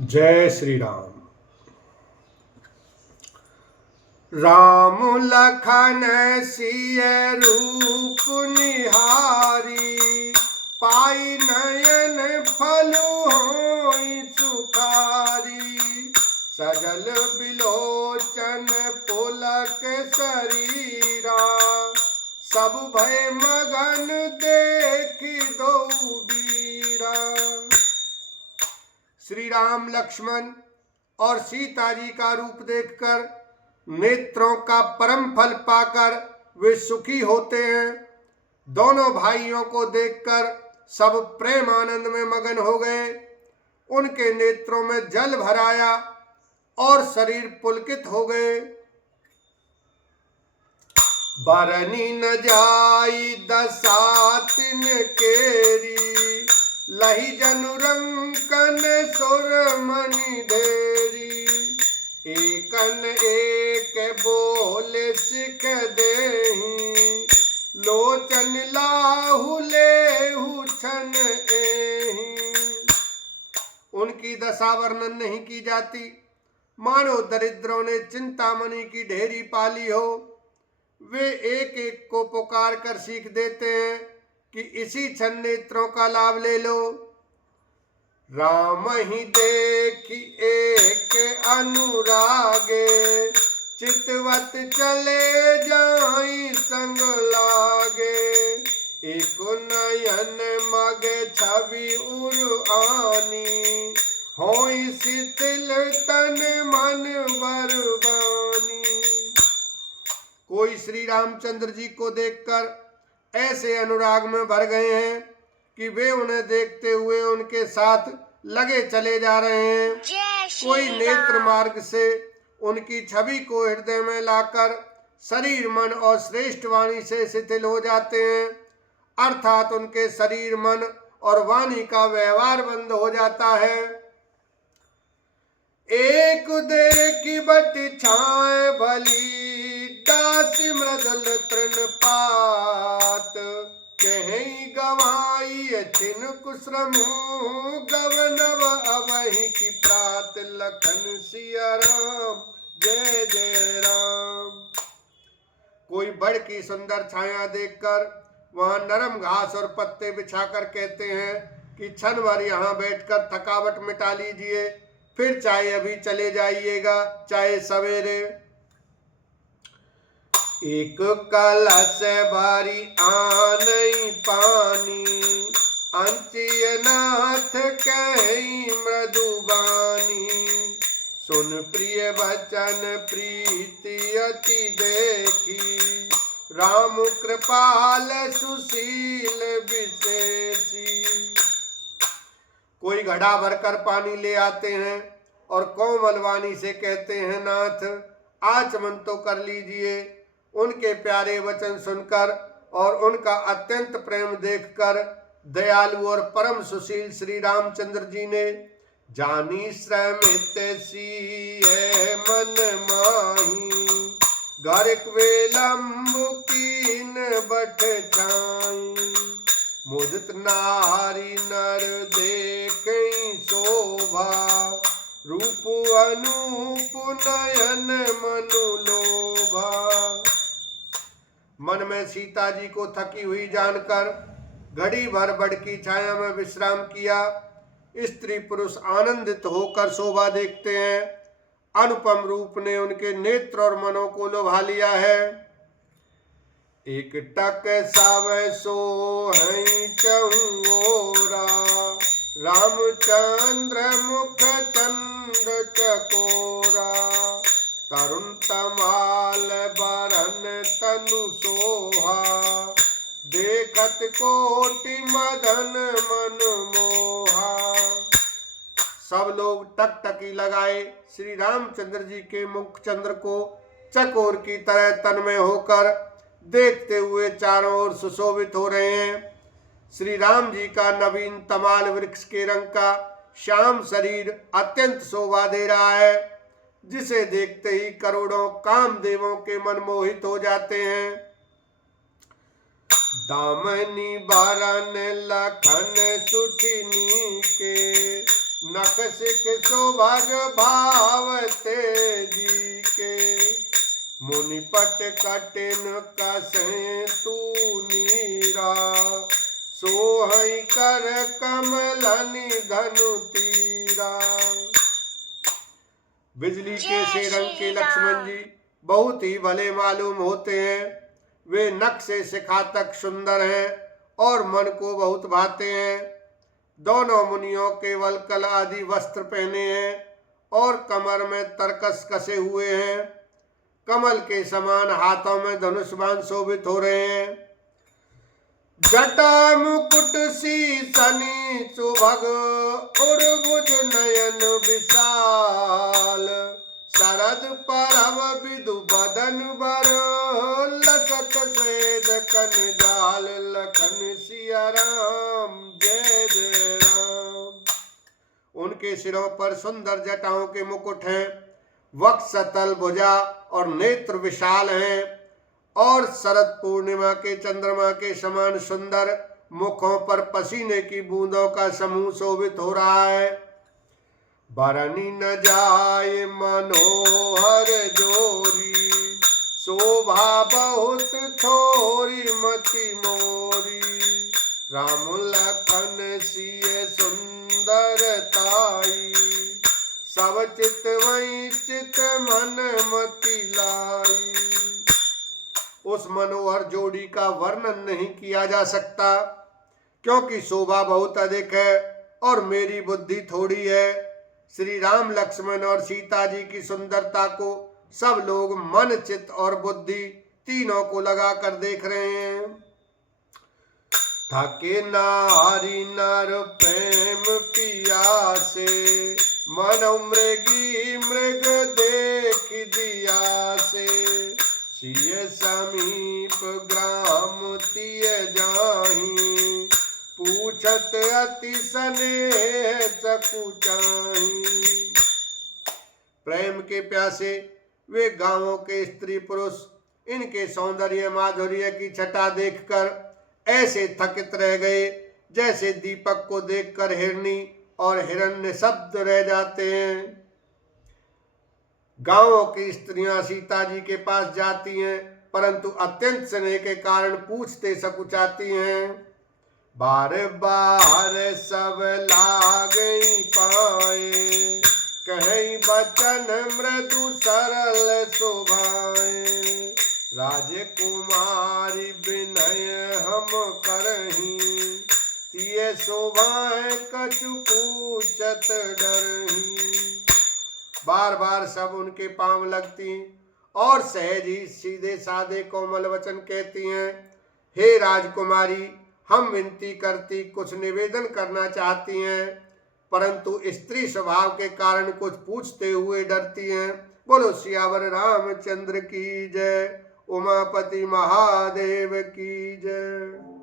जय श्री राम। राम लखन सिय रूप निहारी, पाई नयन फल होई सुखारी। सजल बिलोचन पुलक शरीरा, सब भय मगन देखी दो बीरा। श्री राम लक्ष्मण और सीता जी का रूप देखकर नेत्रों का परम फल पाकर वे सुखी होते हैं। दोनों भाइयों को देखकर सब प्रेम आनंद में मगन हो गए। उनके नेत्रों में जल भर आया और शरीर पुलकित हो गए। बरनी न जाई दशा तिन केरी, लही जनु रंकन सुरमणि ढेरी। एकन एक बोल सिख देहि, लोचन लाहु लेहु छन एहि। उनकी दशा वर्णन नहीं की जाती, मानो दरिद्रों ने चिंतामणि की ढेरी पाली हो। वे एक एक को पुकार कर सीख देते हैं कि इसी क्षण नेत्रों का लाभ ले लो। राम ही देखी एक अनुरागे, चितवत चले जाई संग लागे। एक नयन मगे छवि उर आनी, होई शिथिल तन मन बरबानी। कोई श्री रामचंद्र जी को देखकर ऐसे अनुराग में भर गए हैं कि वे उन्हें देखते हुए उनके साथ लगे चले जा रहे हैं। कोई नेत्र मार्ग से उनकी छवि को हृदय में लाकर शरीर मन और श्रेष्ठ वाणी से शिथिल हो जाते हैं, अर्थात उनके शरीर मन और वाणी का व्यवहार बंद हो जाता है। एक देखी बट छाए भली, दासी मृदुल तृण पात। कहीं गवाई छिन कुश्रमु, गवनव अवहि की प्रात। लखन सिया राम जय जय राम। कोई बड़ की सुंदर छाया देखकर वहां नरम घास और पत्ते बिछाकर कहते हैं कि क्षण भर यहाँ बैठकर थकावट मिटा लीजिए, फिर चाहे अभी चले जाइएगा, चाहे सवेरे। एक कलश भारी आनई पानी, अंचिय नाथ कहीं मृदुबानी। सुन प्रिय वचन प्रीति अति देखी, राम कृपाल सुशील विशेषी। कोई घड़ा भरकर पानी ले आते हैं और कोमल वाणी से कहते हैं, नाथ आचमन तो कर लीजिए। उनके प्यारे वचन सुनकर और उनका अत्यंत प्रेम देखकर दयालु और परम सुशील श्री रामचंद्र जी ने जानी श्रमित सी है मन माही, घर विलंब कीन बठ छाई। मुदित नारी नर देखई शोभा, रूप अनूप नयन मनु लोभा। मन में सीता जी को थकी हुई जानकर घड़ी भर बड़ की छाया में विश्राम किया। स्त्री पुरुष आनंदित होकर शोभा देखते हैं। अनुपम रूप ने उनके नेत्र और मनों को लुभा लिया है। एक टक सावै सोहई चहुओरा, रामचंद्र मुख चंद चकोरा। तरुण तमाल बरन तनु सोहा, देखत कोटि मदन मन मोहा। सब लोग टकटकी लगाए श्री रामचंद्र जी के मुख चंद्र को चकोर की तरह तन्मय होकर देखते हुए चारों ओर सुशोभित हो रहे हैं। श्री राम जी का नवीन तमाल वृक्ष के रंग का श्याम शरीर अत्यंत शोभा दे रहा है, जिसे देखते ही करोड़ों कामदेवों के मन मोहित हो जाते हैं। दामनी बारन लखन सुठनी के, नखसिक सुभग भावते जी के, मुनिपट कटिन कसें तू नीरा, सोहई कर कमलनि धनु तीरा। बिजली के से रंग के लक्ष्मण जी बहुत ही भले मालूम होते हैं। वे नख से शिखा तक सुंदर हैं और मन को बहुत भाते हैं। दोनों मुनियों केवल कल आदि वस्त्र पहने हैं और कमर में तरकस कसे हुए हैं। कमल के समान हाथों में धनुष बाण शोभित हो रहे हैं। जटा मुकुट शीसनि सुभग उर्बुज नयन विशाल, शरद परव विदु बदन बर, लसत स्वेद कन जाल, लखन सिया राम जय जय राम। उनके सिरों पर सुंदर जटाओं के मुकुट हैं, वक्ष सतल, भुजा और नेत्र विशाल हैं और शरद पूर्णिमा के चंद्रमा के समान सुंदर मुखों पर पसीने की बूंदों का समूह शोभित हो रहा है। बरनी न जाए मनोहर जोरी, शोभा बहुत थोरी मति मोरी, राम लखन सिय सुंदरताई, सब चित वही चित मन मति लाई। उस मनोहर जोड़ी का वर्णन नहीं किया जा सकता, क्योंकि शोभा बहुत अधिक है और मेरी बुद्धि थोड़ी है। श्री राम लक्ष्मण और सीता जी की सुंदरता को सब लोग मन, चित्त और बुद्धि तीनों को लगा कर देख रहे हैं। थके नारी नर प्रेम पियासे, मन मृगी मृग देख दिया से, सिय समीप ग्राम तिय जाहि, पूछत अति स्नेह सकुचाहि। प्रेम के प्यासे वे गांवों के स्त्री पुरुष इनके सौंदर्य माधुर्य की छटा देखकर ऐसे थकित रह गए जैसे दीपक को देखकर हिरनी और हिरण निशब्द रह जाते हैं। गांवों की स्त्रियां सीता जी के पास जाती हैं, परंतु अत्यंत स्नेह के कारण पूछते सकुचाती हैं। बार बार सब लागई पाए, कहीं बचन मृदु सरल शोभाए, राजकुमारी विनय हम करही, तिय शोभाए कछु पूछत डरही। बार बार सब उनके पांव लगती और सहज ही सीधे साधे कोमल वचन कहती हैं। हे राजकुमारी, हम विनती करती कुछ निवेदन करना चाहती हैं, परंतु स्त्री स्वभाव के कारण कुछ पूछते हुए डरती हैं। बोलो सियावर रामचंद्र की जय, उमापति महादेव की जय।